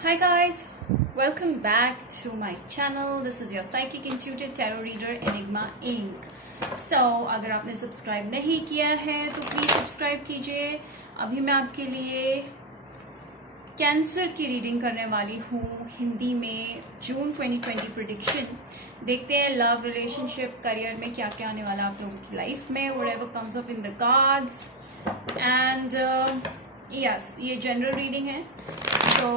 Hi guys, welcome back to my channel. This is your psychic intuitive tarot reader Enigma Inc. So अगर आपने subscribe नहीं किया है तो प्लीज सब्सक्राइब कीजिए। अभी मैं आपके लिए कैंसर की रीडिंग करने वाली हूँ हिंदी में जून 2020 प्रिडिक्शन। देखते हैं लव रिलेशनशिप करियर में क्या क्या आने वाला आप लोगों की लाइफ में, whatever comes up in the cards and yes ये जनरल रीडिंग है। तो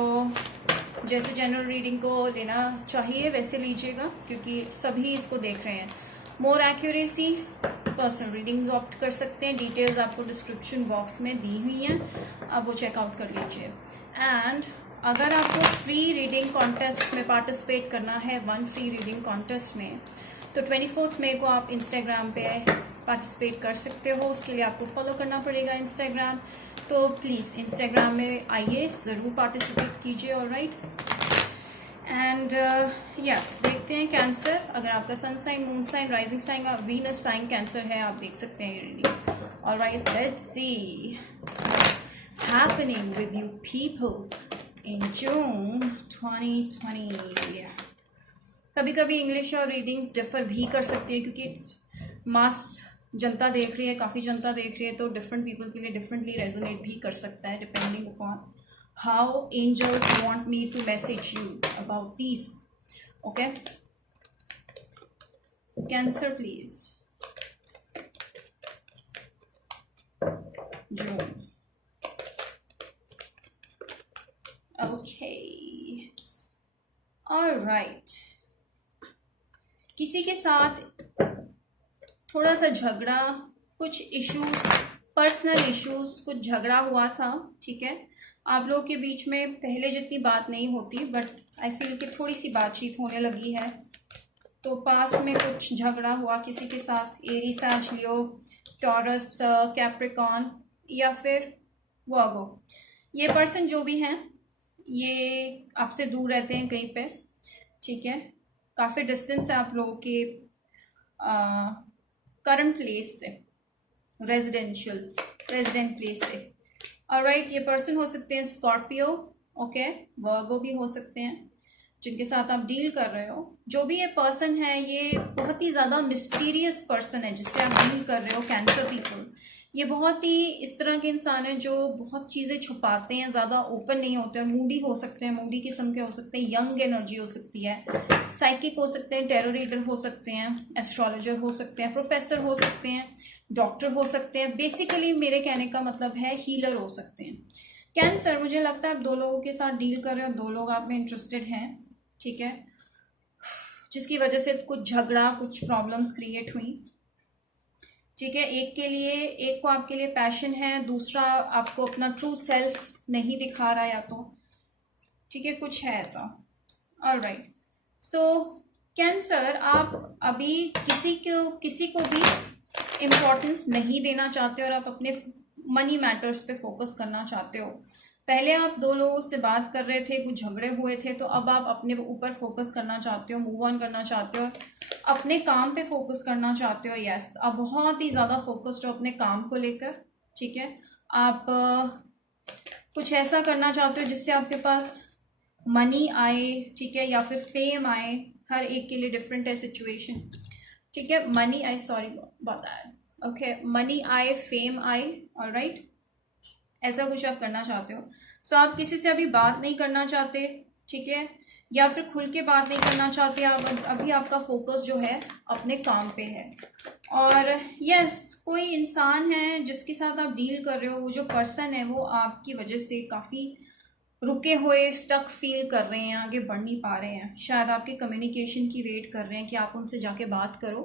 जैसे जनरल रीडिंग को लेना चाहिए वैसे लीजिएगा क्योंकि सभी इसको देख रहे हैं। मोर एक्यूरेसी पर्सनल रीडिंग्स ऑप्ट कर सकते हैं। डिटेल्स आपको डिस्क्रिप्शन बॉक्स में दी हुई हैं, आप वो चेकआउट कर लीजिए। एंड अगर आपको फ्री रीडिंग कॉन्टेस्ट में पार्टिसिपेट करना है, वन फ्री रीडिंग कॉन्टेस्ट में, तो 24 मई को आप इंस्टाग्राम पे पार्टिसिपेट कर सकते हो। उसके लिए आपको फॉलो करना पड़ेगा इंस्टाग्राम, तो प्लीज़ इंस्टाग्राम में आइए, ज़रूर पार्टिसिपेट कीजिए। ऑलराइट एंड यस देखते हैं कैंसर। अगर आपका sun sign, moon sign, rising sign और वीनस साइन कैंसर है, आप देख सकते हैं ये reading. Alright let's see happening with you people in June 2020। कभी कभी इंग्लिश और रीडिंग्स डिफर भी कर सकती है क्योंकि इट्स मास जनता देख रही है, काफ़ी जनता देख रही है, तो डिफरेंट पीपल के लिए डिफरेंटली रेजोनेट भी कर सकता है depending upon how angels want me to message you about this. Okay cancer please June. Okay alright, किसी के साथ थोड़ा सा झगड़ा, कुछ इश्यूज, पर्सनल इश्यूज, कुछ झगड़ा हुआ था। ठीक है, आप लोगों के बीच में पहले जितनी बात नहीं होती, बट आई फील कि थोड़ी सी बातचीत होने लगी है। तो पास में कुछ झगड़ा हुआ किसी के साथ, एरी, सैज, लियो, टॉरस, कैप्रिकॉन या फिर वर्गो। ये पर्सन जो भी हैं ये आपसे दूर रहते हैं कहीं पे। ठीक है, काफ़ी डिस्टेंस है आप लोगों के करंट प्लेस से, रेजिडेंट प्लेस से। ऑलराइट, ये पर्सन हो सकते हैं स्कॉर्पियो, ओके, वर्गो भी हो सकते हैं जिनके साथ आप डील कर रहे हो। जो भी ये पर्सन है ये बहुत ही ज़्यादा मिस्टीरियस पर्सन है जिससे आप डील कर रहे हो, कैंसर पीपल। ये बहुत ही इस तरह के इंसान है जो बहुत चीज़ें छुपाते हैं, ज़्यादा ओपन नहीं होते हैं, मूडी हो सकते हैं, मूडी किस्म के हो सकते हैं, यंग एनर्जी हो सकती है, साइकिक हो सकते हैं, टेरो रीडर हो सकते हैं, एस्ट्रोलॉजर हो सकते हैं, प्रोफेसर हो सकते हैं, डॉक्टर हो सकते हैं। बेसिकली मेरे कहने का मतलब है हीलर हो सकते हैं। कैंसर, मुझे लगता है आप दो लोगों के साथ डील कर रहे हो, दो लोग आप में इंटरेस्टेड हैं। ठीक है, जिसकी वजह से कुछ झगड़ा, कुछ प्रॉब्लम्स क्रिएट हुई। ठीक है, एक के लिए, एक को आपके लिए पैशन है, दूसरा आपको अपना ट्रू सेल्फ नहीं दिखा रहा, या तो ठीक है कुछ है ऐसा। ऑलराइट, सो कैंसर, आप अभी किसी को भी इम्पोर्टेंस नहीं देना चाहते और आप अपने मनी मैटर्स पे फोकस करना चाहते हो। पहले आप दो लोगों से बात कर रहे थे, कुछ झगड़े हुए थे, तो अब आप अपने ऊपर फोकस करना चाहते हो, मूव ऑन करना चाहते हो, अपने काम पे फोकस करना चाहते हो। यस, आप बहुत ही ज़्यादा फोकस्ड हो अपने काम को लेकर। ठीक है, आप कुछ ऐसा करना चाहते हो जिससे आपके पास मनी आए, ठीक है, या फिर फेम आए। हर एक के लिए डिफरेंट है सिचुएशन। ठीक है, मनी आए, sorry about that, okay, money आए, फेम आए। ऑलराइट, ऐसा कुछ आप करना चाहते हो। सो आप किसी से अभी बात नहीं करना चाहते, ठीक है, या फिर खुल के बात नहीं करना चाहते। आप अभी आपका फोकस जो है अपने काम पे है। और यस, कोई इंसान है जिसके साथ आप डील कर रहे हो, वो जो पर्सन है वो आपकी वजह से काफ़ी रुके हुए, स्टक फील कर रहे हैं, आगे बढ़ नहीं पा रहे हैं। शायद आपके कम्युनिकेशन की वेट कर रहे हैं कि आप उनसे जाके बात करो,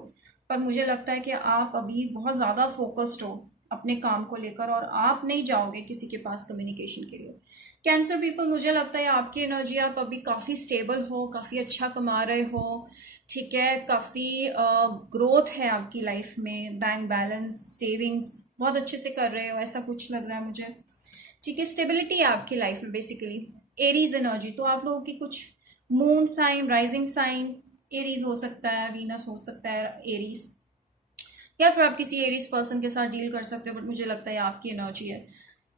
पर मुझे लगता है कि आप अभी बहुत ज़्यादा फोकस्ड हो अपने काम को लेकर और आप नहीं जाओगे किसी के पास कम्युनिकेशन के लिए। कैंसर पीपल, मुझे लगता है आपकी एनर्जी, आप अभी काफ़ी स्टेबल हो, काफ़ी अच्छा कमा रहे हो। ठीक है, काफ़ी ग्रोथ है आपकी लाइफ में, बैंक बैलेंस, सेविंग्स बहुत अच्छे से कर रहे हो, ऐसा कुछ लग रहा है मुझे। ठीक है, स्टेबिलिटी है आपकी लाइफ में बेसिकली। एरीज एनर्जी, तो आप लोगों की कुछ moon sign, rising sign Aries हो सकता है, वीनस हो सकता है एरीज, या फिर आप किसी एरीज पर्सन के साथ डील कर सकते हो, बट मुझे लगता है आपकी एनर्जी है।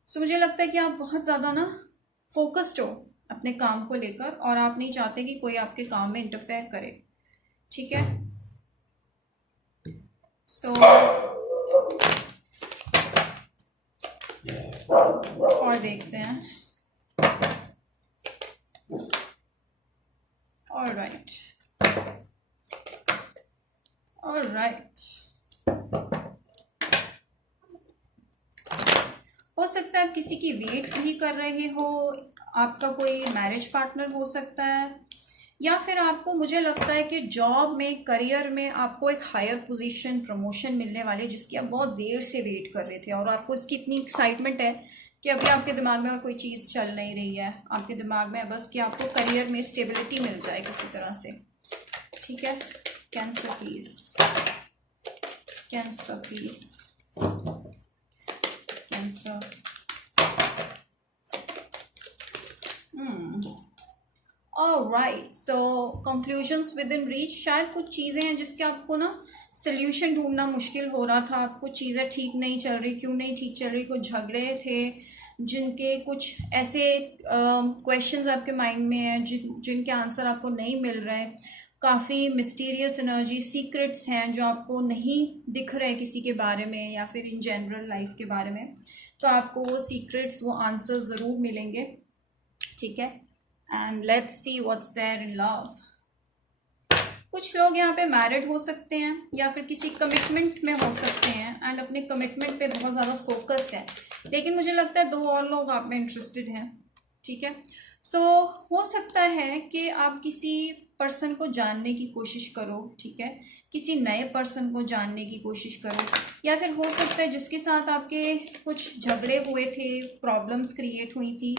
सो मुझे लगता है कि आप बहुत ज़्यादा ना फोकस्ड हो अपने काम को लेकर, और आप नहीं चाहते कि कोई आपके काम में इंटरफेयर करे, ठीक है। सो और देखते हैं। ऑलराइट, ऑलराइट, हो सकता है आप किसी की वेट भी कर रहे हो, आपका कोई मैरिज पार्टनर हो सकता है, या फिर आपको, मुझे लगता है कि जॉब में, करियर में आपको एक हायर पोजीशन, प्रमोशन मिलने वाली है जिसकी आप बहुत देर से वेट कर रहे थे, और आपको इसकी इतनी एक्साइटमेंट है कि अभी आपके दिमाग में और कोई चीज़ चल नहीं रही है, आपके दिमाग में बस कि आपको करियर में स्टेबिलिटी मिल जाए किसी तरह से, ठीक है। Cancer please, cancer please, cancer. Alright, so conclusions with in reach. शायद कुछ चीज़ें हैं जिसके आपको ना सोल्यूशन ढूंढना मुश्किल हो रहा था, आपको चीज़ें ठीक नहीं चल रही, क्यों नहीं ठीक चल रही, कुछ झगड़े थे जिनके कुछ ऐसे क्वेश्चंस आपके माइंड में हैं जिनके आंसर आपको नहीं मिल रहे हैं, काफ़ी मिस्टीरियस एनर्जी, सीक्रेट्स हैं जो आपको नहीं दिख रहे किसी के बारे में या फिर इन जनरल लाइफ के बारे में, तो आपको वो सीक्रेट्स, वो आंसर्स ज़रूर मिलेंगे, ठीक है। And let's see what's there in love. कुछ लोग यहाँ पे मैरिड हो सकते हैं या फिर किसी कमिटमेंट में हो सकते हैं एंड अपने कमिटमेंट पे बहुत ज़्यादा फोकस्ड है, लेकिन मुझे लगता है 2 और लोग आप में इंटरेस्टेड हैं, ठीक है। सो हो सकता है कि आप किसी पर्सन को जानने की कोशिश करो, ठीक है, किसी नए पर्सन को जानने की कोशिश करो, या फिर हो सकता है जिसके साथ आपके कुछ झगड़े हुए थे, प्रॉब्लम्स क्रिएट हुई थी,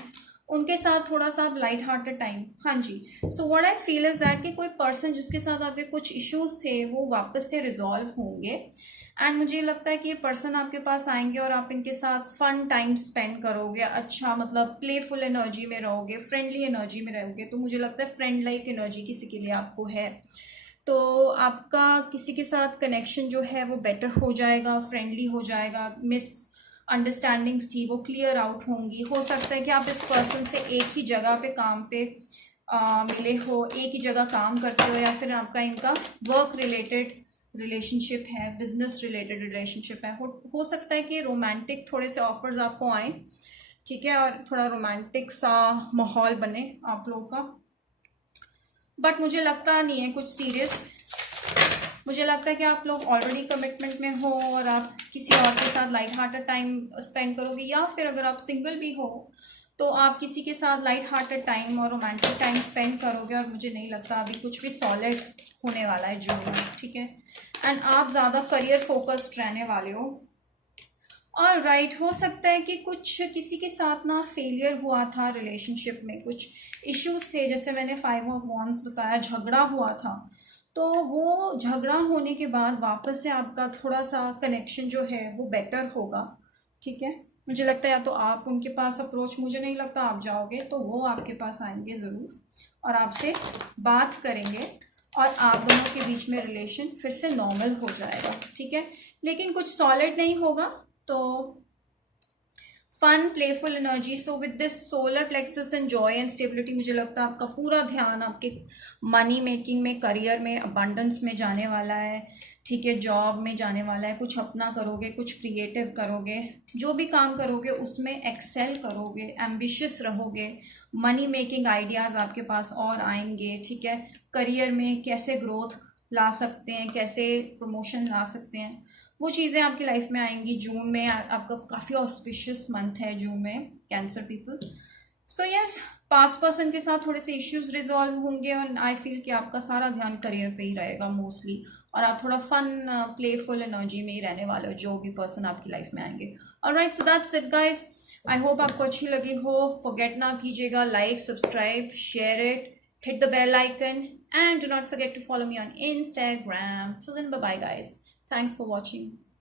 उनके साथ थोड़ा सा आप लाइट हार्टेड टाइम, हाँ जी। So what I feel is that कि कोई पर्सन जिसके साथ आपके कुछ इश्यूज थे वो वापस से रिजॉल्व होंगे, एंड मुझे लगता है कि ये पर्सन आपके पास आएंगे और आप इनके साथ फन टाइम स्पेंड करोगे, अच्छा मतलब प्लेफुल एनर्जी में रहोगे, फ्रेंडली एनर्जी में रहोगे, तो मुझे लगता है फ्रेंड लाइक एनर्जी किसी के लिए आपको है, तो आपका किसी के साथ कनेक्शन जो है वो बेटर हो जाएगा, फ्रेंडली हो जाएगा, मिस अंडरस्टैंडिंग्स थी वो क्लियर आउट होंगी। हो सकता है कि आप इस पर्सन से एक ही जगह पे काम पे मिले हो, एक ही जगह काम करते हो, या फिर आपका इनका वर्क रिलेटेड रिलेशनशिप है, बिजनेस रिलेटेड रिलेशनशिप है। हो सकता है कि रोमांटिक थोड़े से ऑफर्स आपको आए, ठीक है, और थोड़ा रोमांटिक सा माहौल बने आप लोगों का, बट मुझे लगता नहीं है कुछ सीरियस। मुझे लगता है कि आप लोग ऑलरेडी कमिटमेंट में हो और आप किसी और के साथ लाइट हार्टेड टाइम स्पेंड करोगे, या फिर अगर आप सिंगल भी हो तो आप किसी के साथ लाइट हार्टेड टाइम और रोमांटिक टाइम स्पेंड करोगे, और मुझे नहीं लगता अभी कुछ भी सॉलिड होने वाला है जून में, ठीक है। एंड आप ज़्यादा करियर फोकस्ड रहने वाले हो। और राइट, हो सकता है कि कुछ किसी के साथ ना फेलियर हुआ था रिलेशनशिप में, कुछ इश्यूज थे, जैसे मैंने 5 ऑफ वॉन्ड्स बताया, झगड़ा हुआ था, तो वो झगड़ा होने के बाद वापस से आपका थोड़ा सा कनेक्शन जो है वो बेटर होगा, ठीक है। मुझे लगता है या तो आप उनके पास अप्रोच, मुझे नहीं लगता आप जाओगे, तो वो आपके पास आएंगे ज़रूर और आपसे बात करेंगे, और आप दोनों के बीच में रिलेशन फिर से नॉर्मल हो जाएगा, ठीक है। लेकिन कुछ सॉलिड नहीं होगा, तो fun playful energy. So with this solar plexus and joy and stability, मुझे लगता है आपका पूरा ध्यान आपके मनी मेकिंग में, करियर में, अबंडेंस में जाने वाला है, ठीक है, जॉब में जाने वाला है, कुछ अपना करोगे, कुछ क्रिएटिव करोगे, जो भी काम करोगे उसमें एक्सेल करोगे, एम्बिशियस रहोगे, मनी मेकिंग आइडियाज़ आपके पास और आएंगे, ठीक है। करियर में कैसे ग्रोथ ला सकते हैं, कैसे प्रमोशन ला सकते हैं, वो चीज़ें आपकी लाइफ में आएंगी जून में। आपका काफ़ी ऑस्पिशियस मंथ है जून में, cancer people. So yes, past person के साथ थोड़े से इश्यूज रिजॉल्व होंगे, और आई फील कि आपका सारा ध्यान करियर पे ही रहेगा मोस्टली, और आप थोड़ा फन प्लेफुल एनर्जी में ही रहने वाले हो जो भी पर्सन आपकी लाइफ में आएंगे। Alright, so that's it guys, I hope आपको अच्छी लगी हो। फॉरगेट ना कीजिएगा, like, subscribe, share it, hit the bell icon, and do not forget to follow me on Instagram. Till then, bye bye guys. Thanks for watching.